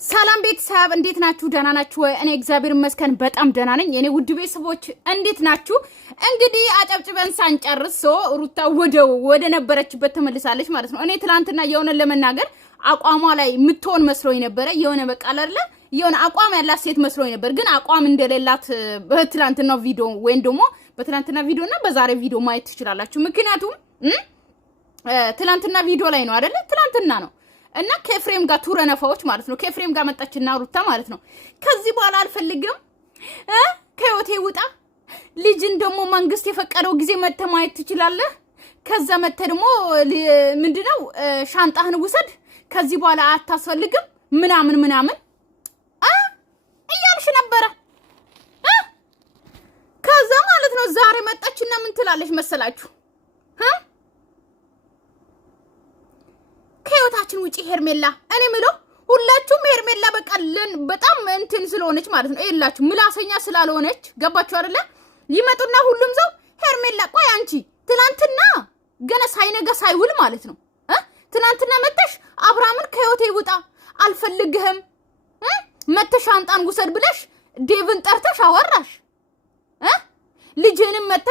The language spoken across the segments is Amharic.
ሰላም ቤተሰብ እንዴት ናችሁ? ደህና ናችሁ ወይ? እኔ እግዚአብሔር ይመስገን በጣም ደህና ነኝ። የኔ ውድ ቤተሰቦች እንዴት ናችሁ? እንግዲህ አጨብጭበን ሳንጨርስ ሩታ ወደ ነበረችበት ተመልሳለች ማለት ነው። እኔ ትላንትና የሆነ ለመናገር አቋሟ ላይ ምትሆን መስሎኝ ነበር። የሆነ በቃ አይደለ የሆነ አቋም ያላት ሴት መስሎኝ ነበር። ግን አቋም እንደሌላት በትላንትናው ቪዲዮ ወይም ደግሞ በትላንትና ቪዲዮና በዛሬ ቪዲዮ ማየት ትችላላችሁ። ምክንያቱም ትላንትና ቪዲዮ ላይ ነው አይደለ? ትላንትና ነው እና ከኤፍሬም ጋር ቱረነፋዎች ማለት ነው። ከኤፍሬም ጋር መጣችና ሩታ ማለት ነው ከዚህ በኋላ አልፈልግም ከህይወቴ ውጣ፣ ልጅን ደግሞ መንግስት የፈቀደው ጊዜ መተህ ማየት ትችላለህ፣ ከዛ መተህ ደግሞ ምንድነው ሻንጣህን ውሰድ፣ ከዚህ በኋላ አታስፈልግም ምናምን እያልሽ ነበረ። ከዛ ማለት ነው ዛሬ መጣችና ምን ትላለች መሰላችሁ? ከህይወታችን ውጪ ሄርሜላ። እኔ ምለው ሁላችሁም ሄርሜላ በቃልን በጣም እንትን ስለሆነች ማለት ነው ይላችሁ ምላሰኛ ስላልሆነች ገባችሁ አይደለ? ይመጡና ሁሉም ሰው ሄርሜላ ቆይ አንቺ ትናንትና ገና ሳይነጋ ሳይውል ማለት ነው ትናንትና መተሽ አብርሃምን ከህይወቴ ውጣ አልፈልግህም መተሽ ሻንጣን ውሰድ ብለሽ ዴቭን ጠርተሽ አወራሽ። ልጅንም መተ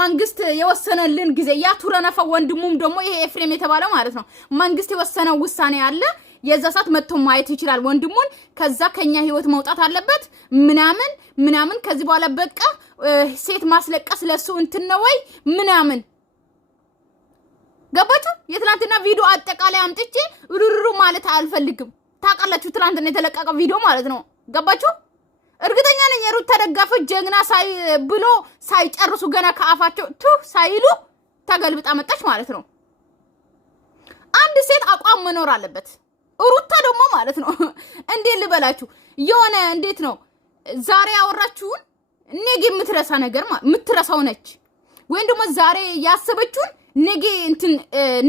መንግስት የወሰነልን ጊዜ ያ ቱረነፋ ወንድሙም ደግሞ ይሄ ኤፍሬም የተባለው ማለት ነው መንግስት የወሰነው ውሳኔ አለ። የዛ ሰዓት መጥቶ ማየት ይችላል ወንድሙን። ከዛ ከኛ ህይወት መውጣት አለበት ምናምን ከዚህ በኋላ በቃ ሴት ማስለቀስ ለሱ እንትን ነው ወይ ምናምን ገባችሁ? የትላንትና ቪዲዮ አጠቃላይ አምጥቼ ሩሩ ማለት አልፈልግም። ታውቃላችሁ ትላንትና የተለቀቀ ቪዲዮ ማለት ነው ገባችሁ? እርግጠኛ ነኝ የሩታ ተደጋፈች ጀግና ብሎ ሳይጨርሱ ገና ከአፋቸው ሳይሉ ተገልብጣ መጣች ማለት ነው። አንድ ሴት አቋም መኖር አለበት። ሩታ ደግሞ ማለት ነው እንዴት ልበላችሁ የሆነ እንዴት ነው ዛሬ ያወራችሁን ነገ የምትረሳ ነገር የምትረሳው ነች፣ ወይም ደግሞ ዛሬ ያሰበችውን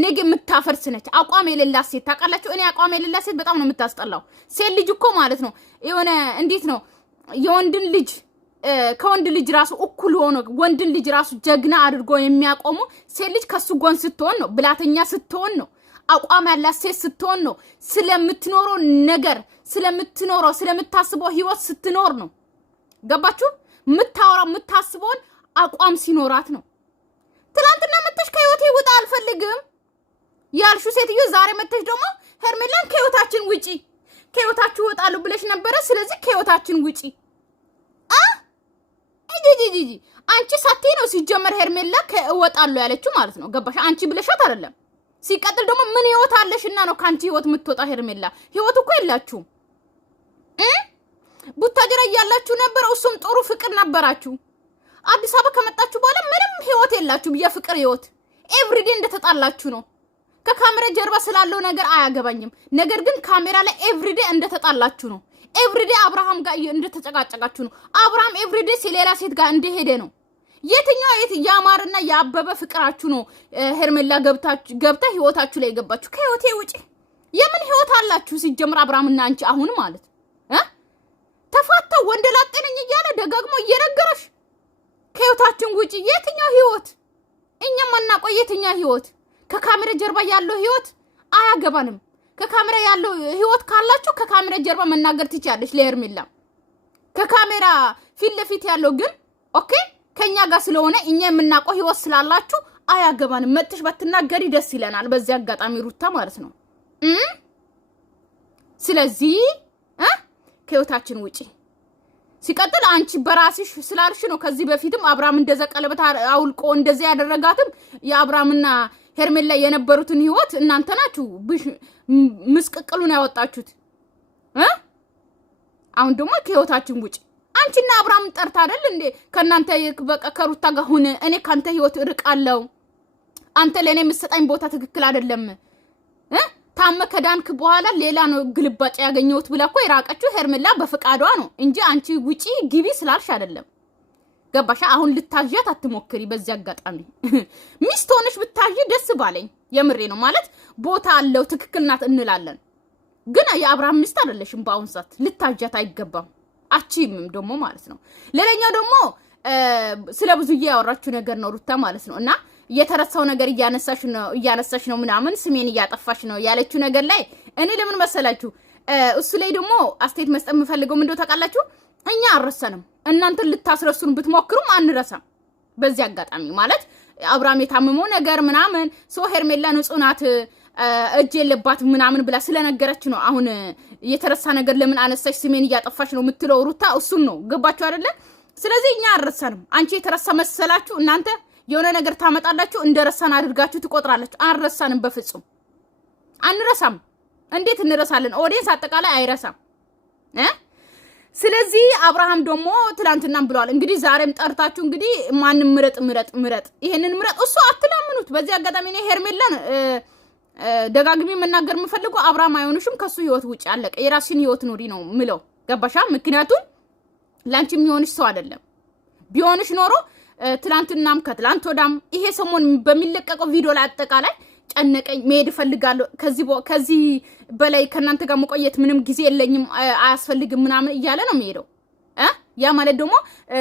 ነገ የምታፈርስ ነች። አቋም የሌላት ሴት ታውቃላችሁ። እኔ አቋም የሌላት ሴት በጣም ነው የምታስጠላው። ሴት ልጅ እኮ ማለት ነው የሆነ እንዴት ነው የወንድን ልጅ ከወንድ ልጅ ራሱ እኩል ሆኖ ወንድን ልጅ ራሱ ጀግና አድርጎ የሚያቆሙ ሴት ልጅ ከሱ ጎን ስትሆን ነው፣ ብላተኛ ስትሆን ነው፣ አቋም ያላት ሴት ስትሆን ነው፣ ስለምትኖረው ነገር ስለምታስበው ህይወት ስትኖር ነው። ገባችሁ? የምታወራው የምታስበውን አቋም ሲኖራት ነው። ትናንትና መተሽ ከህይወቴ ውጣ አልፈልግም ያልሹ ሴትዮ ዛሬ መተሽ ደግሞ ሄርሜላን ከህይወታችን ውጪ ከህይወታችሁ ወጣሉ ብለሽ ነበረ። ስለዚህ ከህይወታችን ውጪ ጂጂጂ አንቺ ሳቴ ነው ሲጀመር ሄርሜላ ከወጣሉ ያለችው ማለት ነው። ገባሽ? አንቺ ብለሻት አይደለም። ሲቀጥል ደግሞ ምን ህይወት አለሽና ነው ካንቺ ህይወት የምትወጣ? ሄርሜላ ህይወት እኮ የላችሁም። ቡታጅራ እያላችሁ ነበር፣ እሱም ጥሩ ፍቅር ነበራችሁ። አዲስ አበባ ከመጣችሁ በኋላ ምንም ህይወት የላችሁም። የፍቅር ህይወት ኤቭሪዴ እንደተጣላችሁ ነው። ከካሜራ ጀርባ ስላለው ነገር አያገባኝም። ነገር ግን ካሜራ ላይ ኤቭሪዴ እንደተጣላችሁ ነው። ኤቭሪዴ አብርሃም ጋር እንደተጨቃጨቃችሁ ነው። አብርሃም ኤቭሪዴ ሌላ ሴት ጋር እንደሄደ ነው። የትኛው ያማርና ያበበ ፍቅራችሁ ነው? ሄርሜላ ገብታ ህይወታችሁ ላይ ገባችሁ። ከህይወቴ ውጪ የምን ህይወት አላችሁ ሲጀምር? አብርሃምና አንቺ አሁን ማለት ተፋተው ወንደላጤነኝ እያለ ደጋግሞ እየነገረሽ ከህይወታችን ውጪ የትኛው ህይወት? እኛ ማናቆ የትኛው ህይወት? ከካሜራ ጀርባ ያለው ህይወት አያገባንም። ከካሜራ ያለው ህይወት ካላችሁ ከካሜራ ጀርባ መናገር ትችያለሽ ለሄርሜላ። ከካሜራ ፊት ለፊት ያለው ግን ኦኬ ከኛ ጋር ስለሆነ እኛ የምናውቀው ህይወት ስላላችሁ አያገባንም። መጥሽ ባትናገሪ ደስ ይለናል። በዚህ አጋጣሚ ሩታ ማለት ነው። ስለዚህ ከህይወታችን ውጪ ሲቀጥል አንቺ በራስሽ ስላልሽ ነው። ከዚህ በፊትም አብርሃም እንደዛ ቀለበት አውልቆ እንደዛ ያደረጋትም የአብርሃምና ሄርሜላ የነበሩትን ህይወት እናንተ ናችሁ ምስቅቅሉን ያወጣችሁት። አሁን ደግሞ ከህይወታችን ውጪ አንቺና አብርሃም ጠርታ አይደል እንዴ ከናንተ በቃ ከሩታ ጋር ሆነ እኔ ካንተ ህይወት እርቃለሁ፣ አንተ ለኔ የምትሰጣኝ ቦታ ትክክል አይደለም፣ ታመ ከዳንክ በኋላ ሌላ ነው ግልባጭ ያገኘሁት ብላ እኮ የራቀችው ሄርሜላ በፍቃዷ ነው እንጂ አንቺ ውጪ ግቢ ስላልሽ አይደለም። ገባሻ? አሁን ልታዥያት አትሞክሪ። በዚህ አጋጣሚ ሚስት ሆነሽ ብታዥ ደስ ባለኝ። የምሬ ነው ማለት ቦታ አለው ትክክል ናት እንላለን። ግን የአብርሃም ሚስት አይደለሽም። በአሁን ሰዓት ልታዥያት አይገባም። አቺምም ደግሞ ማለት ነው። ሌላኛው ደግሞ ስለ ብዙዬ ያወራችሁ ነገር ነው ሩታ ማለት ነው። እና የተረሳው ነገር እያነሳሽ ነው ምናምን ስሜን እያጠፋሽ ነው ያለችው ነገር ላይ እኔ ለምን መሰላችሁ እሱ ላይ ደግሞ አስተያየት መስጠት የምፈልገው ምንድነው ታውቃላችሁ? እኛ አረሰንም እናንተን ልታስረሱን ብትሞክሩም አንረሳም። በዚህ አጋጣሚ ማለት አብርሃም የታመመው ነገር ምናምን ሄርሜላ ንጹህ ናት እጅ የለባት ምናምን ብላ ስለነገረች ነው አሁን የተረሳ ነገር ለምን አነሳሽ ስሜን እያጠፋሽ ነው የምትለው ሩታ እሱን ነው። ገባችሁ አይደለ? ስለዚህ እኛ አረሰንም። አንቺ የተረሳ መሰላችሁ እናንተ የሆነ ነገር ታመጣላችሁ እንደረሳን አድርጋችሁ ትቆጥራላችሁ። አንረሳንም፣ በፍጹም አንረሳም። እንዴት እንረሳለን? ኦዲየንስ አጠቃላይ አይረሳም። ስለዚህ አብርሃም ደግሞ ትላንትናም ብለዋል እንግዲህ ዛሬም ጠርታችሁ እንግዲህ ማንም ምረጥ ይሄንን ምረጥ እሱ አትለምኑት። በዚህ አጋጣሚ ነው ሄርሜላን ደጋግሜ መናገር የምፈልገው አብርሃም አይሆንሽም፣ ከሱ ህይወት ውጪ አለቀ። የራስሽን ህይወት ኑሪ ነው ምለው። ገባሻ? ምክንያቱም ላንቺ የሚሆንሽ ሰው አይደለም። ቢሆንሽ ኖሮ ትላንትናም ከትላንት ወዳም ይሄ ሰሞን በሚለቀቀው ቪዲዮ ላይ አጠቃላይ ጨነቀኝ መሄድ ፈልጋለሁ ከዚህ በላይ ከናንተ ጋር መቆየት ምንም ጊዜ የለኝም አያስፈልግም ምናምን እያለ ነው የሚሄደው። ያ ማለት ደግሞ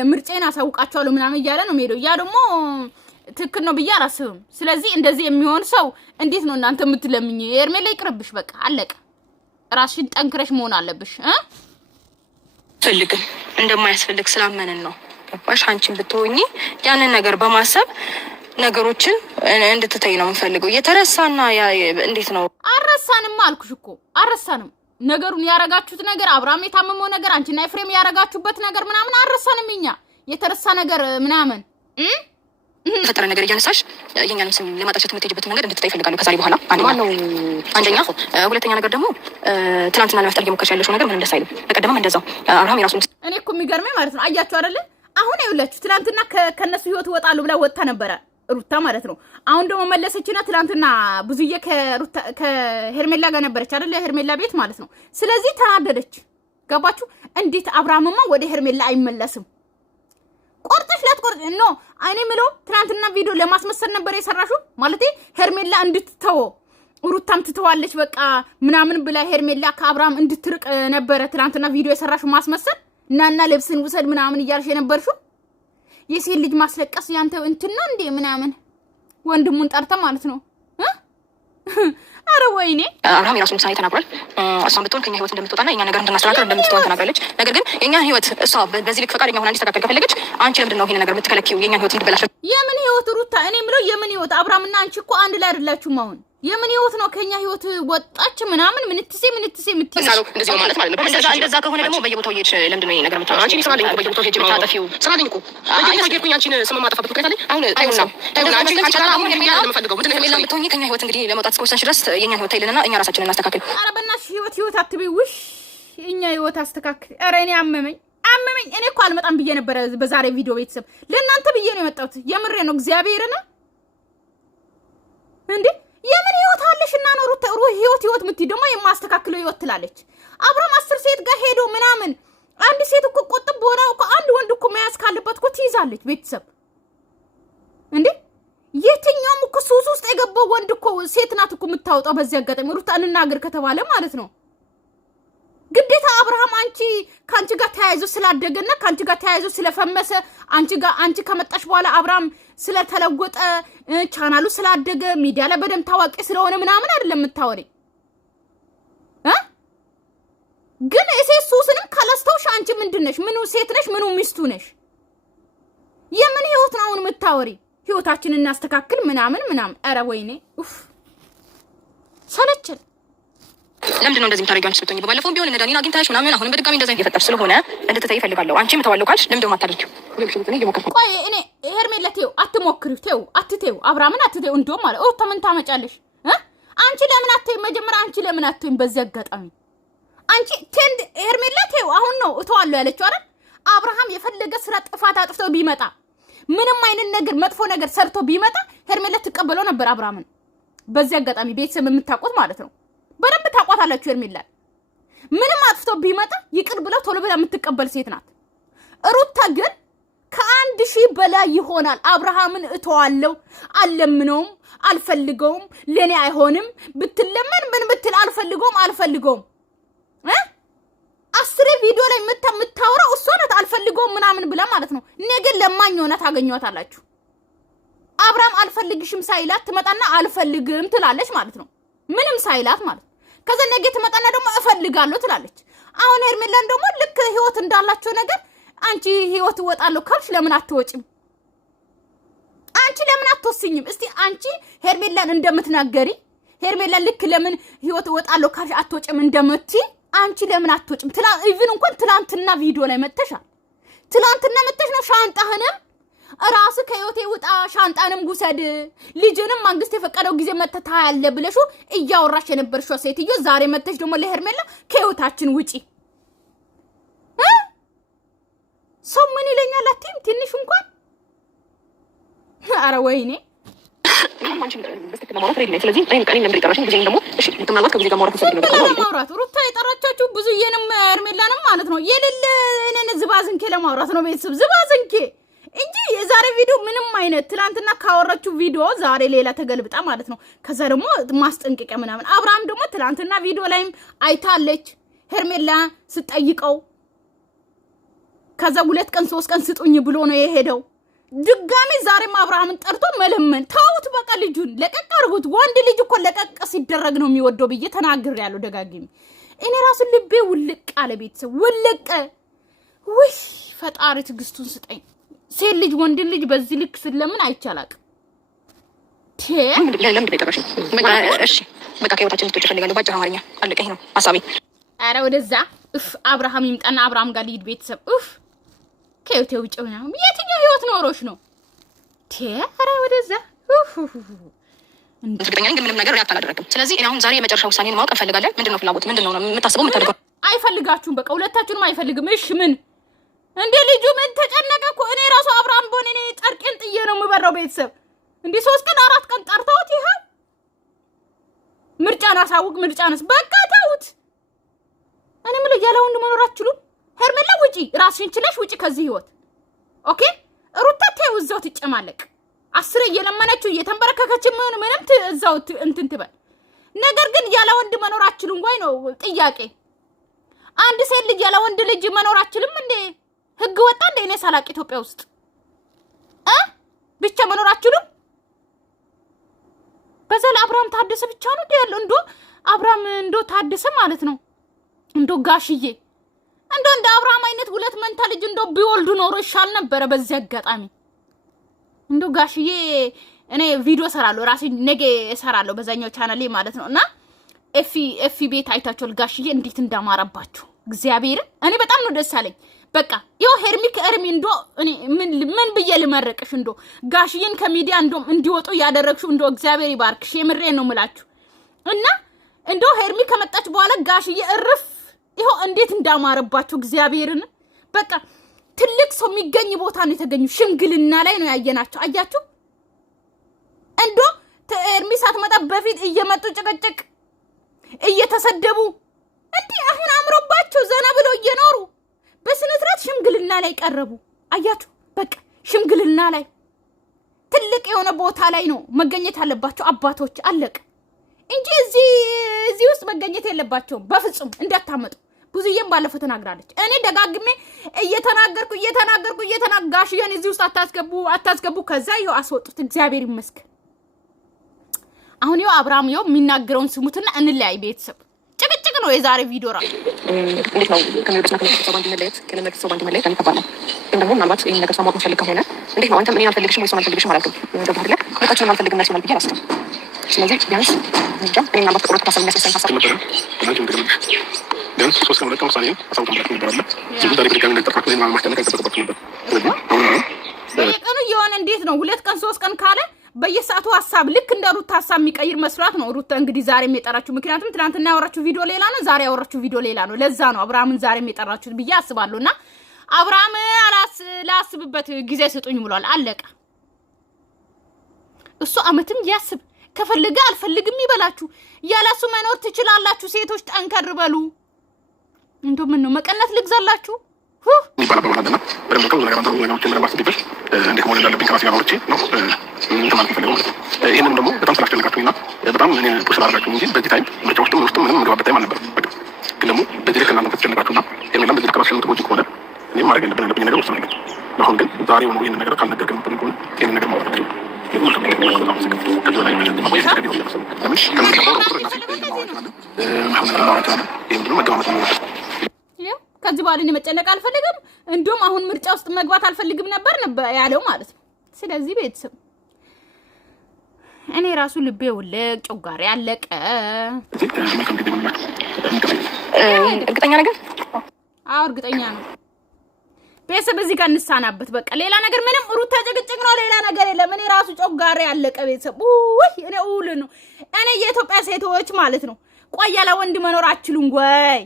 ምርጬን አሳውቃቸዋለሁ ምናምን እያለ ነው የሚሄደው። ያ ደግሞ ትክክል ነው ብዬ አላስብም። ስለዚህ እንደዚህ የሚሆን ሰው እንዴት ነው እናንተ የምትለምኝ? ሄርሜላ ይቅርብሽ፣ በቃ አለቀ። ራስሽን ጠንክረሽ መሆን አለብሽ። ፈልግም እንደማያስፈልግ ስላመንን ነው። ገባሽ? አንቺን ብትሆኚ ያንን ነገር በማሰብ ነገሮችን እንድትተይ ነው የምፈልገው። የተረሳና እንዴት ነው? አረሳንም አልኩሽ እኮ አረሳንም። ነገሩን ያረጋችሁት ነገር አብርሃም የታመመው ነገር አንቺና ኤፍሬም ያረጋችሁበት ነገር ምናምን አረሳንም። እኛ የተረሳ ነገር ምናምን ፈጠረ ነገር እያነሳሽ የኛንም ስም ለማጣሸት የምትሄጂበት መንገድ እንድትታይ ይፈልጋሉ ከዛሬ በኋላ። አንደኛ ሁለተኛ ነገር ደግሞ ትናንትና ለመፍጠር እየሞከርሽ ያለሽው ነገር ምን እንደሳይሉ በቀደምም እንደዛው አብርሃም የራሱ እኔ እኮ የሚገርመኝ ማለት ነው አያችሁ አይደለ? አሁን ይኸውላችሁ ትናንትና ከነሱ ህይወት ወጣሉ ብላ ወጣ ነበረ ሩታ ማለት ነው። አሁን ደግሞ መለሰችና ትናንትና ብዙዬ ከሄርሜላ ጋር ነበረች አይደለ? ሄርሜላ ቤት ማለት ነው። ስለዚህ ተናደደች። ገባችሁ? እንዴት አብርሃምማ ወደ ሄርሜላ አይመለስም? ቆርጠሽ ላትቆርጥ ነው አይኔ ምለው ትናንትና ቪዲዮ ለማስመሰል ነበር የሰራሽው ማለት ሄርሜላ እንድትተው ሩታም ትተዋለች በቃ ምናምን ብላ ሄርሜላ ከአብርሃም እንድትርቅ ነበረ ትናንትና ቪዲዮ የሰራሽው ማስመሰል። እናና ልብስን ውሰድ ምናምን እያልሽ የነበርሽው የሴት ልጅ ማስለቀስ ያንተ እንትና እንዴ ምናምን ወንድሙን ጠርተ ማለት ነው። አረ ወይኔ አብርሃም የራሱን ውሳኔ ተናግሯል። እሷን ብትሆን ከኛ ህይወት እንደምትወጣና የኛ ነገር እንድናስተካክል እንደምትተወን ተናግራለች። ነገር ግን የኛ ህይወት እሷ በዚህ ልክ ፈቃደኛ ሆና እንዲስተካከል ከፈለገች አንቺ ለምንድን ነው ይሄን ነገር የምትከለኪው? የኛ ህይወት እንድበላሽ። የምን ህይወት ሩታ? እኔ ምለው የምን ህይወት? አብርሃምና አንቺ እኮ አንድ ላይ አይደላችሁም አሁን። የምን ህይወት ነው? ከኛ ህይወት ወጣች ምናምን ምንትሴ ምትሳለው እንደዚህ ማለት ነው። እንደዛ ከሆነ ደግሞ በየቦታው እየሄድሽ ለምንድን ነው ይሄ ነገር የምታወራው? አንቺ ስራልኝ እኮ በየቦታው ሄጅ የምታጠፊው ስራልኝ እኮ በየቦታው ሄድኩኝ አንቺን ስም ማጠፋበት ምክንያት አለኝ። አሁን አንቺ አሁን የምፈልገው ምንድን ነው ሄርሜላ የምትሆኚ ከኛ ህይወት እንግዲህ ለመውጣት እስከወሰንሽ ድረስ የኛን ህይወት ታይልንና እኛ ራሳችንን እናስተካክል። ኧረ በእናትሽ ህይወት አትበይ። ውሽ እኛ ህይወት አስተካክል። ኧረ እኔ አመመኝ። እኔ እኮ አልመጣም ብዬ ነበረ በዛሬ ቪዲዮ ቤተሰብ ለእናንተ ብዬ ነው የመጣሁት። የምሬ ነው እግዚአብሔርን እንዴ የምን ህይወት አለሽና ነው ሩታ ህይወት ምትይ ደግሞ የማስተካክለው ህይወት ትላለች። አብርሃም 10 ሴት ጋር ሄዶ ምናምን አንድ ሴት እኮ ቆጥብ ሆነው እኮ አንድ ወንድ እኮ መያዝ ካለበት እኮ ትይዛለች። ቤተሰብ እንዴ የትኛውም እኮ ሱስ ውስጥ የገባው ወንድ እኮ ሴት ናት እኮ የምታወጣው። በዚህ አጋጣሚ ሩታ እንናገር ከተባለ ማለት ነው ግዴታ አብርሃም ካንቺ ጋር ተያይዞ ስላደገና ካንቺ ጋር ተያይዞ ስለፈመሰ አንቺ ከመጣሽ በኋላ አብርሃም ስለተለወጠ ቻናሉ ስላደገ ሚዲያ ላይ በደም ታዋቂ ስለሆነ ምናምን አይደለም የምታወሪ ግን እሴት ሱስንም ካላስተውሽ አንቺ ምንድነሽ? ምኑ ሴት ነሽ? ምኑ ሚስቱ ነሽ? የምን ህይወት ነው አሁን የምታወሪ? ህይወታችንን እናስተካክል ምናምን። ኧረ ወይኔ ኡፍ ሰለቸን። ለምንድን ነው እንደዚህ የምታደርጊው? አንቺ ስትሆኚ በባለፈው ቢሆን እንደዳኒን አግኝታሽ ምናምን አሁንም በድጋሚ እንደዚህ እየፈጠርሽ ስለሆነ እንድትተይ እፈልጋለሁ። አንቺ የምተዋለው ካልሽ ለምንድን ነው የማታደርጊው? ቆይ እኔ ሄርሜላ ተይው፣ አትሞክሪው፣ አትተይው፣ አብርሃምን አትተይው። እንደውም ማለት ምን ታመጫለሽ? አንቺ ለምን አትተይው? መጀመሪያ አንቺ ለምን አትተይው? በዚህ አጋጣሚ አንቺ ሄርሜላ ተይው አሁን ነው እተዋለሁ ያለችው አይደል? አብርሃም የፈለገ ስራ ጥፋት አጥፍቶ ቢመጣ ምንም አይነት ነገር መጥፎ ነገር ሰርቶ ቢመጣ ሄርሜላ ትቀበለው ነበር አብርሃምን። በዚህ አጋጣሚ ቤተሰብ የምታውቁት ማለት ነው በደንብ ታቋታላችሁ። ሄርሜላ ምንም አጥፍቶ ቢመጣ ይቅር ብለው ቶሎ ብላ የምትቀበል ሴት ናት። ሩታ ግን ከ1000 በላይ ይሆናል አብርሃምን እተዋለሁ፣ አልለምነውም፣ አልፈልገውም፣ ለኔ አይሆንም ብትለመን ምን ብትል አልፈልገውም 10 ቪዲዮ ላይ የምታወራው እሷ ናት። አልፈልገውም ምናምን ብላ ማለት ነው። ነገ ለማኝ ሆነ ታገኙታላችሁ። አብርሃም አልፈልግሽም ሳይላት ትመጣና አልፈልግም ትላለች ማለት ነው። ምንም ሳይላት ማለት ከዛ ነገ ትመጣና ደግሞ እፈልጋለሁ ትላለች። አሁን ሄርሜላን ደግሞ ልክ ህይወት እንዳላቸው ነገር አንቺ ህይወት እወጣለሁ ካልሽ ለምን አትወጪም? አንቺ ለምን አትወስኝም? እስቲ አንቺ ሄርሜላን እንደምትናገሪ ሄርሜላን ልክ ለምን ህይወት እወጣለሁ ካልሽ አትወጪም እንደምትይ አንቺ ለምን አትወጪም? ኢቭን እንኳን ትላንትና ቪዲዮ ላይ መጥተሻል። ትላንትና መጥተሽ ነው ሻንጣህንም ራስ ከህይወቴ ውጣ ሻንጣንም ጉሰድ ልጅንም መንግስት የፈቀደው ጊዜ መተታ ያለ ብለሽ እያወራሽ የነበርሽው ሴትዮ ዛሬ መጥተሽ ደግሞ ለሄርሜላ ከህይወታችን ውጪ ሰው ምን ይለኛል አትይም? ትንሽ እንኳን ኧረ ወይኔ ሩታ የጠራቻችሁ ብዙዬንም ሄርሜላንም ማለት ነው የሌለ እኔን ዝባዝንኬ ለማውራት ነው ቤተሰብ ዝባዝንኬ እንጂ የዛሬ ቪዲዮ ምንም አይነት ትላንትና ካወራችሁ ቪዲዮ ዛሬ ሌላ ተገልብጣ ማለት ነው። ከዛ ደግሞ ማስጠንቀቂያ ምናምን አብርሃም ደግሞ ትላንትና ቪዲዮ ላይም አይታለች ሄርሜላ ስጠይቀው ከዛ 2 ቀን 3 ቀን ስጡኝ ብሎ ነው የሄደው። ድጋሚ ዛሬም አብርሃምን ጠርቶ መለመን ታውት በቃ ልጁን ለቀቅ አድርጉት። ወንድ ልጅ እኮ ለቀቅ ሲደረግ ነው የሚወደው ብዬ ተናግሬያለሁ ደጋግሜ። እኔ ራሱ ልቤ ውልቅ አለ ቤተሰብ ውልቅ። ውይ ፈጣሪ ትዕግስቱን ስጠኝ። ሴት ልጅ ወንድ ልጅ በዚህ ልክ ስለምን አይቻላቅ ለምን ደረሽ? እሺ በቃ ከህይወታችን ልትወጪ ፈልጋለሁ። ባጭር አማርኛ አለቀኝ ነው ሐሳቤ። ኧረ ወደዛ አብርሃም ይምጣና አብርሃም ጋር ልሂድ ቤተሰብ ከህይወቴ ውጭ ነው። የትኛው ህይወት ኖሮሽ ነው? ኧረ ወደዛ እርግጠኛ ነኝ ግን ምንም ነገር አላደረግም። ስለዚህ እኔ አሁን ዛሬ የመጨረሻ ውሳኔን ማወቅ እፈልጋለሁ። ምንድነው ፍላጎት? ምንድነው የምታስበው የምታደርገው? አይፈልጋችሁም በቃ ሁለታችሁንም አይፈልግም። እሺ ምን እንዴ ልጁ ምን ተጨነቀ እኮ። እኔ ራሱ አብርሃም በሆነ እኔ ጨርቄን ጥዬ ነው የምበራው ቤተሰብ። እንዴ 3 ቀን 4 ቀን ጠርተውት ይሄ ምርጫን አሳውቅ ምርጫንስ በቃ ተውት። እኔ ምን ያለ ወንድ መኖር አትችሉም? ሄርሜላ ውጪ፣ ራስሽን ችለሽ ውጪ ከዚህ ህይወት ኦኬ። ሩታ ተይው እዛው ትጨማለቅ። 10 እየለመነችው እየተንበረከከች ምንም እዛው እንትን ትበል። ነገር ግን ያለ ወንድ መኖር አትችሉም ወይ ነው ጥያቄ። አንድ ሴት ልጅ ያለ ወንድ ልጅ መኖር አትችልም እንዴ? ህግ ወጣ እንደ እኔ ሳላቅ ኢትዮጵያ ውስጥ ብቻ መኖር አትችሉም? በዘለ አብርሃም ታደሰ ብቻ ነው ያለው። እንዶ አብርሃም እንዶ ታደሰ ማለት ነው እንዶ ጋሽዬ እንደ አብርሃም አይነት 2 መንታ ልጅ እንዶ ቢወልዱ ኖሮ ይሻል ነበር። በዚህ አጋጣሚ እንዶ ጋሽዬ እኔ ቪዲዮ ሰራለሁ ራሴ ነገ እሰራለሁ በዛኛው ቻናሌ ማለት ነውና ኤፊ ቤት አይታችኋል ጋሽዬ እንዴት እንዳማረባችሁ እግዚአብሔር። እኔ በጣም ነው ደስ አለኝ። በቃ ይኸው ሄርሚ ከእርሚ እንዶ እኔ ምን ብዬ ልመረቅሽ? እንዶ ጋሽዬን ከሚዲያ እንዶ እንዲወጡ ያደረግሽው እንዶ እግዚአብሔር ይባርክሽ። የምሬን ነው የምላችሁ። እና እንዶ ሄርሚ ከመጣች በኋላ ጋሽዬ እርፍ ይኸው እንዴት እንዳማረባችሁ እግዚአብሔርን። በቃ ትልቅ ሰው የሚገኝ ቦታ ነው የተገኙ። ሽምግልና ላይ ነው ያየናቸው። አያችሁ እንዶ ሄርሚ ሳትመጣ በፊት እየመጡ ጭቅጭቅ እየተሰደቡ እንዲህ አሁን አምሮባቸው ዘና ብለው እየኖሩ በስነ ስርዓት ሽምግልና ላይ ቀረቡ። አያችሁ በቃ ሽምግልና ላይ ትልቅ የሆነ ቦታ ላይ ነው መገኘት ያለባቸው አባቶች። አለቀ እንጂ እዚህ ውስጥ መገኘት የለባቸውም በፍጹም እንዳታመጡ። ብዙዬም ባለፈው ተናግራለች። እኔ ደጋግሜ እየተናገርኩ ጋሽዬን እዚህ ውስጥ አታስገቡ ከዛ ይኸው አስወጡት። እግዚአብሔር ይመስገን። አሁን ይኸው አብርሃም ይኸው የሚናገረውን ስሙትና እንለያይ ቤተሰብ። ጭቅጭቅ ነው የዛሬ ቪዲዮ ራሱ። እንዴት ነው ከሚወደስና ከሚወደሰው ባንድ መለየት ከለመደሰው ባንድ መለየት አንተባለ ግን ደግሞ ምናልባት ይሄን ነገር ሰማት መስፈልግ ከሆነ እንዴት ነው አንተም እኔን አልፈልግሽም ወይስ አልፈልግሽም አላልኩም። ገባህ አይደለ? ሁለታችንም አልፈልግም ማለት ነው ብዬ አላስብም። ስለዚህ ቢያንስ እንጃ እኔ ምናልባት ቁርጥ ሀሳብ የሚያስነሳኝ ሀሳብ ነበር። ቢያንስ 3 ቀን 2 ቀን ውሳኔ አሳውቀን ብላችሁ ነበር አለ። ስለዚህ ዛሬ በድጋሚ እንደጠራችሁ ወይም ማስጨነቅ አይጠበቅባችሁ ነበር። ስለዚህ አሁን በየቀኑ የሆነ እንዴት ነው 2 ቀን 3 ቀን ካለ በየሰዓቱ ሀሳብ ልክ እንደ ሩታ ሀሳብ የሚቀይር መስሏት ነው ሩታ እንግዲህ ዛሬም የጠራችሁ። ምክንያቱም ትናንትና ያወራችሁ ቪዲዮ ሌላ ነው፣ ዛሬ ያወራችሁ ቪዲዮ ሌላ ነው። ለዛ ነው አብርሃምን ዛሬም የጠራችሁት ብዬ አስባለሁና አብርሃም ላስብበት ጊዜ ስጡኝ ብሏል። አለቀ። እሱ አመትም ያስብ ከፈልገ አልፈልግም ይበላችሁ። ያላሱ መኖር ትችላላችሁ። ሴቶች ጠንከር በሉ። እንደው ምን ነው መቀነት ልግዛላችሁ ይባላል በማለትና በደንብ ከብዙ ነገር አንተው ነገሮችን ምንም አስቤበት እንዴት መሆን እንዳለብኝ ከራሴ ጋር አውርቼ ነው እንተማልኩ ፈልገው ማለት ነው። ይሄንን ደግሞ በጣም ስላስጨነቃችሁኝና በጣም እኔ ፑሽ ስላደረጋችሁኝ እንጂ በዚህ ታይም ምርጫ ውስጥም ምንም ምግባበት ታይም አልነበረም። በቃ ግን ደግሞ በዚህ ልክ እናንተ ተጨነቃችሁና ሄርሜላም በዚህ ልክ ራስሽን የምትጎጂ ከሆነ እኔም ማድረግ ያለብኝ ነገር ወስናለሁ። አሁን ግን ዛሬ ሆኖ ይሄንን ነገር ካልነገርከኝ ከሆነ ይሄንን ነገር ማውራት አልችልም። ከዚህ በኋላ እኔ መጨነቅ አልፈልግም። እንዲሁም አሁን ምርጫ ውስጥ መግባት አልፈልግም ነበር ያለው ማለት ነው። ስለዚህ ቤተሰብ እኔ ራሱ ልቤ ውልቅ ጮጋሪ ያለቀ እርግጠኛ ነገር እርግጠኛ ነው። ቤተሰብ እዚህ ጋር እንሳናበት በቃ። ሌላ ነገር ምንም ሩታ ጭቅጭቅ ነው፣ ሌላ ነገር የለም። እኔ ራሱ ጮጋሪ ያለቀ ቤተሰብ እኔ ውል ነው። እኔ የኢትዮጵያ ሴቶች ማለት ነው ቆይ ያለ ወንድ መኖር አትችሉም ወይ?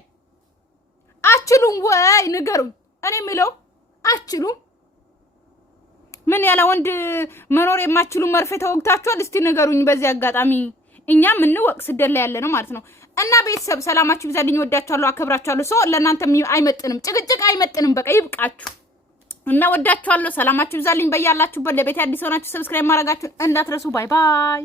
አትችሉም ወይ ንገሩኝ። እኔ የምለው አትችሉም። ምን ያለ ወንድ መኖር የማትችሉ መርፌ ተወግታችኋል? እስቲ ንገሩኝ። በዚህ አጋጣሚ እኛ ምን ወቅ ስደላ ያለ ነው ማለት ነው። እና ቤተሰብ ሰላማችሁ ይብዛልኝ። ወዳችኋለሁ፣ አከብራችኋለሁ። ሰው ለእናንተ አይመጥንም፣ ጭቅጭቅ አይመጥንም። በቃ ይብቃችሁ እና ወዳችኋለሁ። ሰላማችሁ ይብዛልኝ በያላችሁበት። ለቤት አዲስ ሆናችሁ ሰብስክራይብ ማድረጋችሁን እንዳትረሱ። ባይ ባይ።